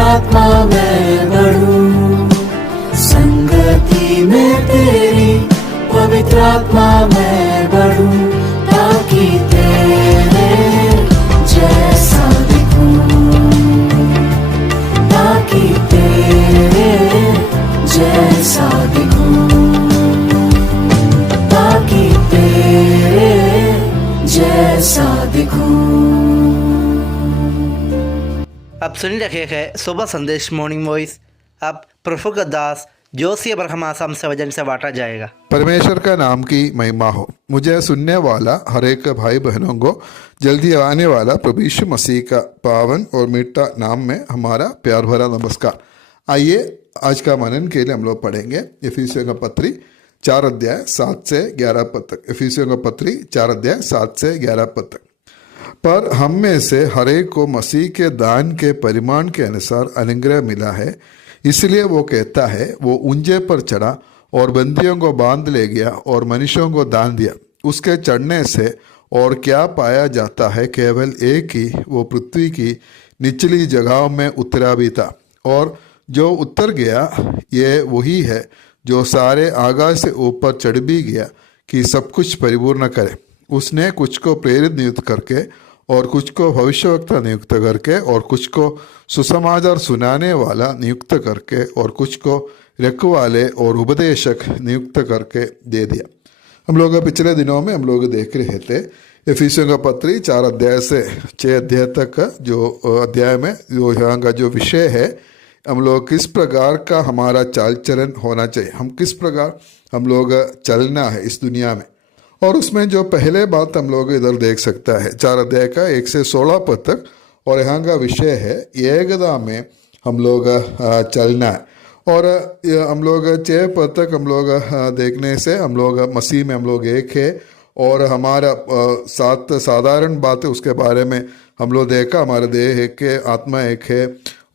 आत्मा मैं बढ़ूं, संगति में तेरी पवित्र आत्मा मैं बढ़ूं, ताकि तेरे जैसा दिखूं, ताकि तेरे जैसा दिखूं, ताकि तेरे जैसा दिखूं। आप सुन रहे हैं सुबह संदेश मॉर्निंग वॉइस। अब प्रफुल्ल दास जोशी अब्राहम आसाम से वजन से बांटा जाएगा। परमेश्वर का नाम की महिमा हो। मुझे सुनने वाला हर एक भाई बहनों को जल्दी आने वाला प्रभु यीशु मसीह का पावन और मीठा नाम में हमारा प्यार भरा नमस्कार। आइए आज का मनन के लिए हम लोग पढ़ेंगे इफिसियों का पत्री 4 अध्याय 7 से 11 पद तक। इफिसियों का पत्री 4 अध्याय 7 से 11 पद तक। पर हम में से हर एक को मसीह के दान के परिमाण के अनुसार अनुग्रह मिला है, इसलिए वो कहता है, वो ऊंचे पर चढ़ा और बंदियों को बांध ले गया और मनुष्यों को दान दिया। उसके चढ़ने से और क्या पाया जाता है, केवल एक ही वो पृथ्वी की निचली जगहों में उतरा भी था, और जो उतर गया ये वही है जो सारे आकाश से ऊपर चढ़ भी गया कि सब कुछ परिपूर्ण करे। उसने कुछ को प्रेरित नियुक्त करके, और कुछ को भविष्यवक्ता नियुक्त करके, और कुछ को सुसमाचार सुनाने वाला नियुक्त करके, और कुछ को रखवाले और उपदेशक नियुक्त करके दे दिया। हम लोग पिछले दिनों में हम लोग देख रहे थे इफिसियों का पत्री 4 अध्याय से 6 अध्याय तक जो अध्याय में जो यहाँ का जो विषय है, हम लोग किस प्रकार का हमारा चाल चलन होना चाहिए, हम किस प्रकार हम लोग चलना है इस दुनिया में। और उसमें जो पहले बात हम लोग इधर देख सकता है 4 अध्याय का 1 से 16 पद तक, और यहाँ का विषय है एकता में हम लोग चलना है। और हम लोग 6 पद तक हम लोग देखने से हम लोग मसीह में हम लोग एक है, और हमारा 7 साधारण बातें उसके बारे में हम लोग देखा। हमारा देह एक है, आत्मा एक है,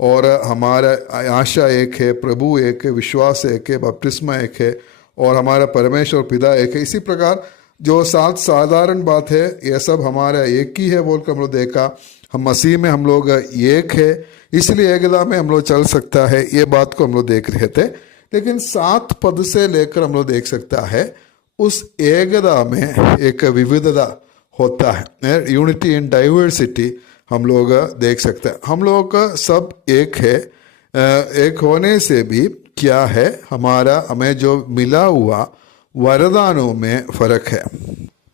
और हमारा आशा एक है, प्रभु एक है, विश्वास एक है, बपतिस्मा एक है, और हमारा परमेश्वर पिता एक है। इसी प्रकार जो 7 साधारण बात है ये सब हमारा एक ही है बोल कर हम लोग देखा। हम मसीह में हम लोग एक है, इसलिए एकता में हम लोग चल सकता है, ये बात को हम लोग देख रहे थे। लेकिन 7 पद से लेकर हम लोग देख सकता है उस एकता में एक विविधता होता है, यूनिटी इन डाइवर्सिटी हम लोग देख सकते हैं। हम लोग सब एक है, एक होने से भी क्या है, हमारा हमें जो मिला हुआ वरदानों में फर्क है।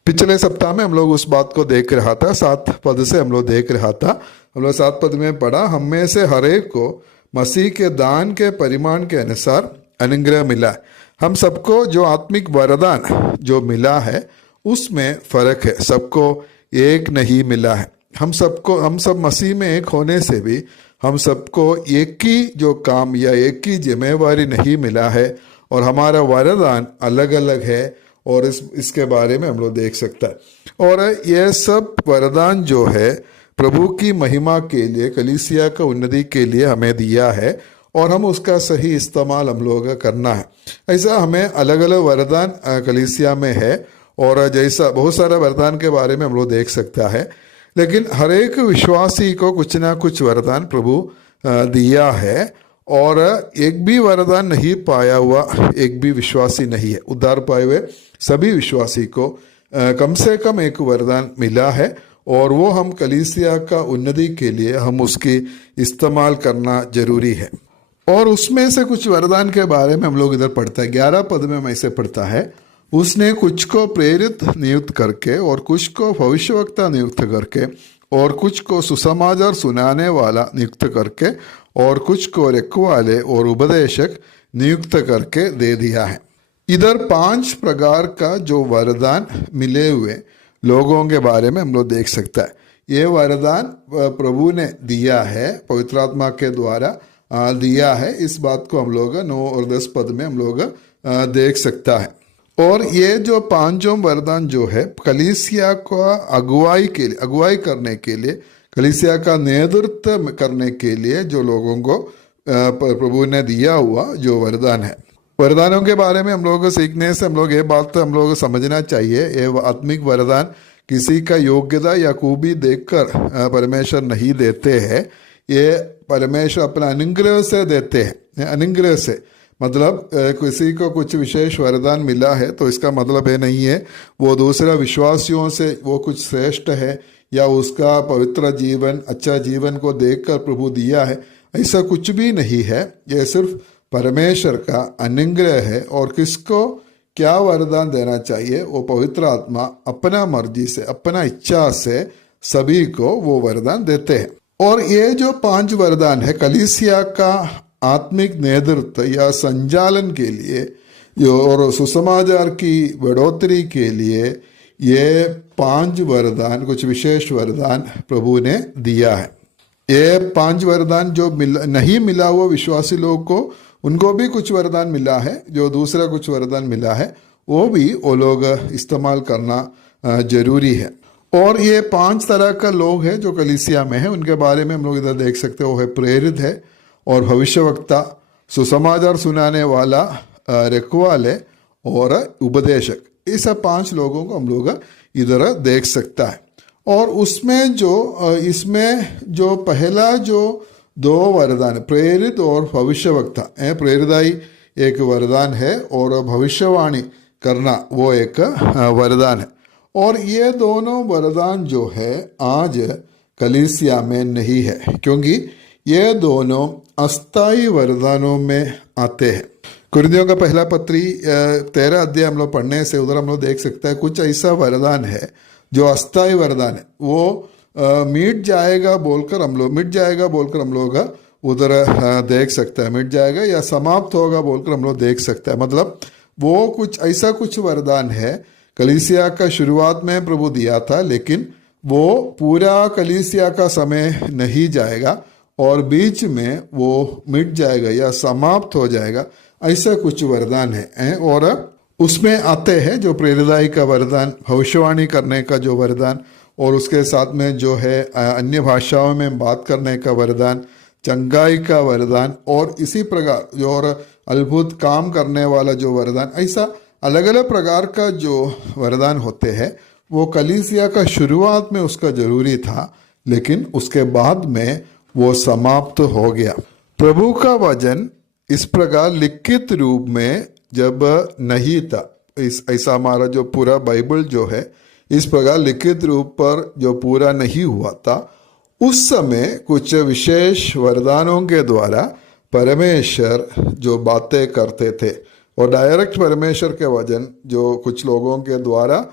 पिछले सप्ताह में हम लोग उस बात को देख रहा था, 7 पद से हम लोग देख रहा था। हम लोग 7 पद में पढ़ा, हम में से हर एक को मसीह के दान के परिमाण के अनुसार अनुग्रह मिला है। हम सबको जो आत्मिक वरदान जो मिला है उसमें फर्क है, सबको एक नहीं मिला है। हम सब मसीह में एक होने से भी हम सबको एक ही जो काम या एक ही जिम्मेवारी नहीं मिला है, और हमारा वरदान अलग अलग है, और इसके बारे में हम लोग देख सकता है। और ये सब वरदान जो है प्रभु की महिमा के लिए, कलीसिया का उन्नति के लिए हमें दिया है, और हम उसका सही इस्तेमाल हम लोग करना है। ऐसा हमें अलग अलग वरदान कलीसिया में है, और जैसा बहुत सारा वरदान के बारे में हम लोग देख सकता है। लेकिन हर एक विश्वासी को कुछ ना कुछ वरदान प्रभु दिया है, और एक भी वरदान नहीं पाया हुआ एक भी विश्वासी नहीं है। उद्धार पाए हुए सभी विश्वासी को कम से कम एक वरदान मिला है, और वो हम कलीसिया का उन्नति के लिए हम उसकी इस्तेमाल करना जरूरी है। और उसमें से कुछ वरदान के बारे में हम लोग इधर पढ़ता है। 11 पद में हम ऐसे पढ़ता है, उसने कुछ को प्रेरित नियुक्त करके, और कुछ को भविष्यवक्ता नियुक्त करके, और कुछ को सुसमाचार सुनाने वाला नियुक्त करके, और कुछ को रखवाले और उपदेशक नियुक्त करके दे दिया है। इधर 5 प्रकार का जो वरदान मिले हुए लोगों के बारे में हम लोग देख सकता है। ये वरदान प्रभु ने दिया है, पवित्र आत्मा के द्वारा दिया है। इस बात को हम लोग 9 और 10 पद में हम लोग देख सकता है। और ये जो 5 वरदान जो है कलीसिया को अगुवाई करने के लिए, कलीसिया का नेतृत्व करने के लिए जो लोगों को प्रभु ने दिया हुआ जो वरदान है। वरदानों के बारे में हम लोग सीखने से हम लोग ये बात हम लोग समझना चाहिए, ये आत्मिक वरदान किसी का योग्यता या खूबी देखकर परमेश्वर नहीं देते हैं। ये परमेश्वर अपना अनुग्रह से देते हैं। अनुग्रह से मतलब किसी को कुछ विशेष वरदान मिला है तो इसका मतलब ये नहीं है वो दूसरा विश्वासियों से वो कुछ श्रेष्ठ है या उसका पवित्र जीवन अच्छा जीवन को देखकर प्रभु दिया है, ऐसा कुछ भी नहीं है। ये सिर्फ परमेश्वर का अनुग्रह है और किसको क्या वरदान देना चाहिए वो पवित्र आत्मा अपना मर्जी से अपना इच्छा से सभी को वो वरदान देते हैं। और ये जो 5 वरदान है कलीसिया का आत्मिक नेतृत्व या संचालन के लिए जो और सुसमाचार की बढ़ोतरी के लिए ये 5 वरदान कुछ विशेष वरदान प्रभु ने दिया है। ये 5 वरदान जो नहीं मिला हुआ विश्वासी लोगों को उनको भी कुछ वरदान मिला है, जो दूसरा कुछ वरदान मिला है वो लोग इस्तेमाल करना जरूरी है। और ये 5 तरह का लोग हैं जो कलीसिया में है, उनके बारे में हम लोग इधर देख सकते हैं। वो है प्रेरित है और भविष्यवक्ता, सुसमाचार सुनाने वाला, रखवाले और उपदेशक। ये सब 5 लोगों को हम लोग इधर देख सकता है। और उसमें जो इसमें जो पहला जो 2 वरदान प्रेरित और भविष्यवक्ता है, प्रेरिताई एक वरदान है और भविष्यवाणी करना वो एक वरदान है। और ये दोनों वरदान जो है आज कलीसिया में नहीं है, क्योंकि ये दोनों अस्थाई वरदानों में आते हैं। कुरिन्थियों का पहला पत्री 13 अध्याय हम लोग पढ़ने से उधर हम लोग देख सकते हैं कुछ ऐसा वरदान है जो अस्थाई वरदान है, वो मिट जाएगा बोलकर हम लोग उधर देख सकते हैं, मिट जाएगा या समाप्त होगा बोलकर हम लोग देख सकते हैं। मतलब वो कुछ ऐसा कुछ वरदान है कलीसिया का शुरुआत में प्रभु दिया था, लेकिन वो पूरा कलीसिया का समय नहीं जाएगा और बीच में वो मिट जाएगा या समाप्त हो जाएगा, ऐसा कुछ वरदान है। और उसमें आते हैं जो प्रेरिताई का वरदान, भविष्यवाणी करने का जो वरदान, और उसके साथ में जो है अन्य भाषाओं में बात करने का वरदान, चंगाई का वरदान, और इसी प्रकार जो और अद्भुत काम करने वाला जो वरदान, ऐसा अलग अलग प्रकार का जो वरदान होते हैं वो कलीसिया का शुरुआत में उसका जरूरी था, लेकिन उसके बाद में वो समाप्त हो गया। प्रभु का वचन इस प्रकार लिखित रूप में जब नहीं था, ऐसा हमारा जो पूरा बाइबल जो है इस प्रकार लिखित रूप पर जो पूरा नहीं हुआ था, उस समय कुछ विशेष वरदानों के द्वारा परमेश्वर जो बातें करते थे और डायरेक्ट परमेश्वर के वचन जो कुछ लोगों के द्वारा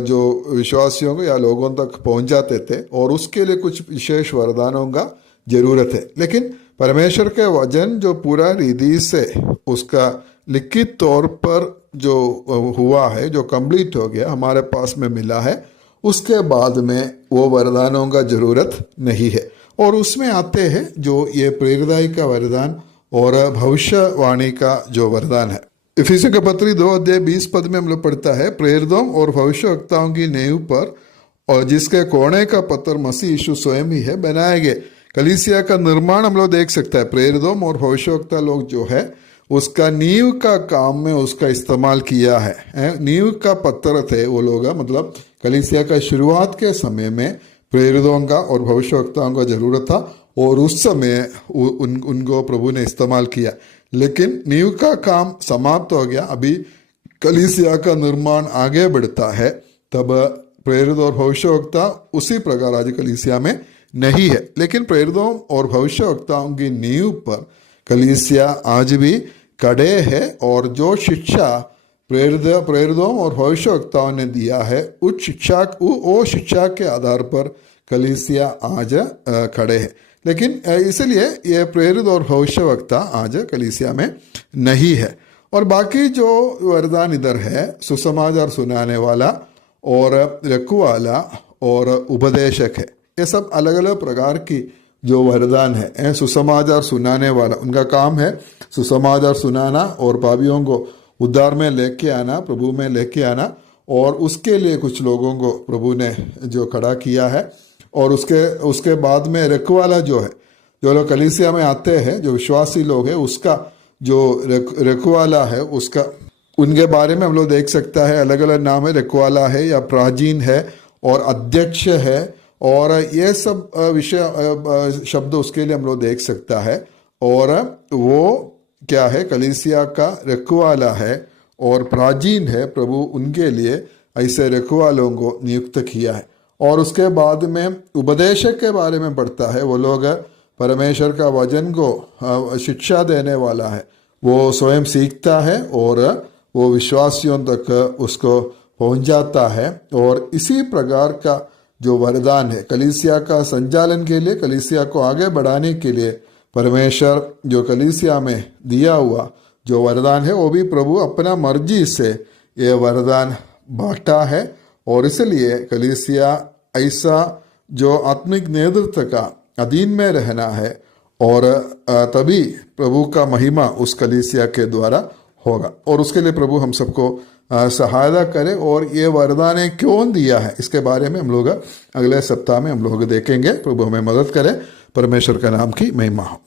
जो विश्वासियों को या लोगों तक पहुंचाते थे, और उसके लिए कुछ विशेष वरदानों का जरूरत है। लेकिन परमेश्वर के वचन जो पूरा रीति से उसका लिखित तौर पर जो हुआ है, जो कंप्लीट हो गया, हमारे पास में मिला है, उसके बाद में वो वरदानों का जरूरत नहीं है। और उसमें आते हैं जो ये प्रेरिताई का वरदान और भविष्यवाणी का जो वरदान है। इफिसियों के पत्री 2 अध्याय 20 पद में हम लोग पढ़ता है, प्रेरितों और भविष्यवक्ताओं की नींव पर और जिसके कोने का पत्थर मसीह यीशु स्वयं ही है बनाए गए। कलीसिया का निर्माण हम लोग देख सकते हैं। प्रेरितों और भविष्यवक्ता लोग जो है उसका नींव का काम में उसका इस्तेमाल किया है। नींव का पत्थर थे वो लोग, मतलब कलीसिया का शुरुआत के समय में प्रेरितों का और भविष्यवक्ताओं का जरूरत था और उस समय उनको प्रभु ने इस्तेमाल किया। लेकिन नींव का काम समाप्त हो गया, अभी कलीसिया का निर्माण आगे बढ़ता है, तब प्रेरित और भविष्यवक्ता उसी प्रकार आज कलीसिया में नहीं है। लेकिन प्रेरितों और भविष्यवक्ताओं की नींव पर कलीसिया आज भी खड़े है और जो शिक्षा प्रेरितों और भविष्यवक्ताओं ने दिया है उस शिक्षा के आधार पर कलीसिया आज खड़े हैं। लेकिन इसलिए ये प्रेरित और भविष्यवक्ता आज कलीसिया में नहीं है। और बाकी जो वरदान इधर है, सुसमाचार सुनाने वाला और रखवाला और उपदेशक है, ये सब अलग अलग प्रकार की जो वरदान है। सुसमाचार सुनाने वाला, उनका काम है सुसमाचार सुनाना और पापियों को उद्धार में लेके आना, प्रभु में लेके आना, और उसके लिए कुछ लोगों को प्रभु ने जो खड़ा किया है। और उसके बाद में रखवाला जो है, जो लोग कलीसिया में आते हैं, जो विश्वासी लोग हैं, उसका जो रखवाला है, उसका उनके बारे में हम लोग देख सकता है अलग अलग नाम है। रखवाला है या प्राचीन है और अध्यक्ष है और ये सब विषय शब्द उसके लिए हम लोग देख सकता है। और वो क्या है, कलीसिया का रखवाला है और प्राचीन है। प्रभु उनके लिए ऐसे रखवालों को नियुक्त किया है। और उसके बाद में उपदेशक के बारे में पढ़ता है। वो लोग परमेश्वर का वचन को शिक्षा देने वाला है। वो स्वयं सीखता है और वो विश्वासियों तक उसको पहुंचाता है। और इसी प्रकार का जो वरदान है कलीसिया का संचालन के लिए, कलीसिया को आगे बढ़ाने के लिए परमेश्वर जो कलीसिया में दिया हुआ जो वरदान है, वो भी प्रभु अपना मर्जी से ये वरदान बांटा है। और इसलिए कलीसिया ऐसा जो आत्मिक नेतृत्व का अधीन में रहना है और तभी प्रभु का महिमा उस कलीसिया के द्वारा होगा। और उसके लिए प्रभु हम सबको सहायता करे। और ये वरदान क्यों दिया है इसके बारे में हम लोग अगले सप्ताह में हम लोग देखेंगे। प्रभु हमें मदद करे। परमेश्वर का नाम की महिमा हो।